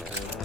Ee,